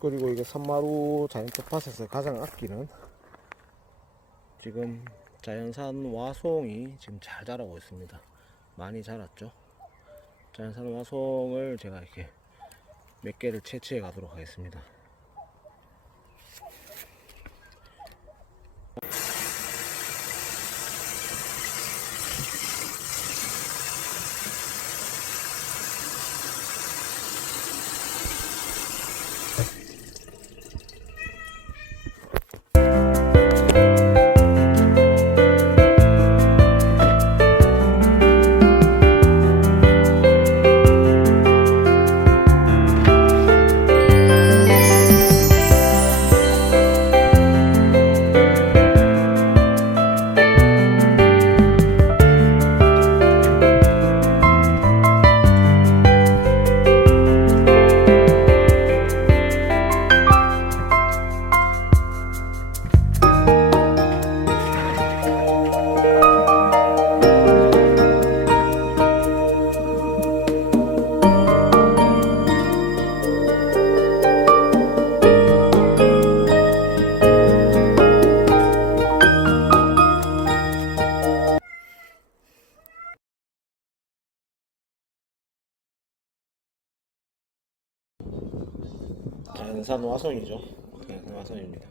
그리고 이게 산마루 자연적 밭에서 가장 아끼는 지금 자연산 와송이 지금 잘 자라고 있습니다. 많이 자랐죠. 자연산 와송을 제가 이렇게 몇 개를 채취해 가도록 하겠습니다. 안산 화성이죠. 안산 화성입니다.